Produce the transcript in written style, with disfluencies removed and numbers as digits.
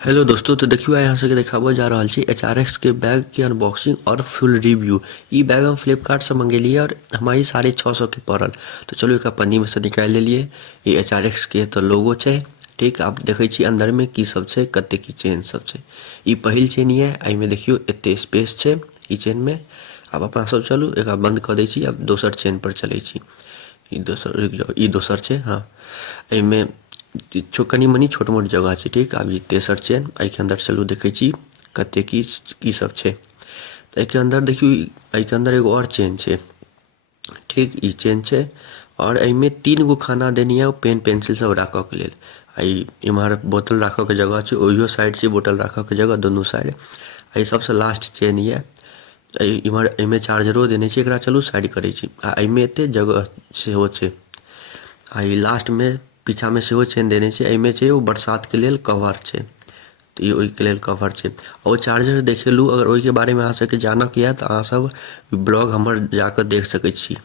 Hello दोस्तों, तो देखियो यहाँ से देखाबो जा रहल छी HRX के बैग के अनबॉक्सिंग और फुल रिव्यू। ई बैग हम फ्लिपकार्ट से मंगेलिए और हमारी 650 के पड़ल। तो चलो एक पन्नी में से निकाल लेलिए। ये HRX के तो लोगो छै। ठीक, आप देखे छी अंदर में की सब छै, कते की चेन सब छै। ई पहिल चेन है, आई में देखियो एते स्पेस छै ई चेन में। अब अपना सब चलू एक बंद कर दै छी। अब दोसर चेन पर चलै छी। ई दोसर रुक जाओ, ई दोसर छै। हाँ, एहिमे कनी मनी छोट मोट जगह छै। ठीक, आब ई तेसर चेन एहिके अंदर चलू देखै छी कते की सब छै। तऽ एहिके अंदर देखियो एहिके अंदर एगो और चेन छै। ठीक, ई चेन छै और एहिमे 3 गो खाना देनी है, पेन पेंसिल सब राखऽ के लेल। आई इम्हर बोतल राखऽ के जगह छै, ओहियो साइड से बोतल राखऽ के जगह दोनों साइड। एहि सबसे लास्ट चेन ये। इम्हर एहिमे चार्जरो देने छै। एकरा चलू साइड करै छी। आ एहिमे एते जगह सेहो छै। आ ई लास्ट में पीछा में सेहो चेन देने छै। एहिमे छै ओ बरसात के लेल कवर छै। तो ये ओहिके लेल कवर छै। और चार्जर देखेलू, अगर ओहिके बारे में अहाँ सबके जानऽ के यऽ तऽ अहाँ सब ब्लॉग हमर जाकऽ देख सकै छी।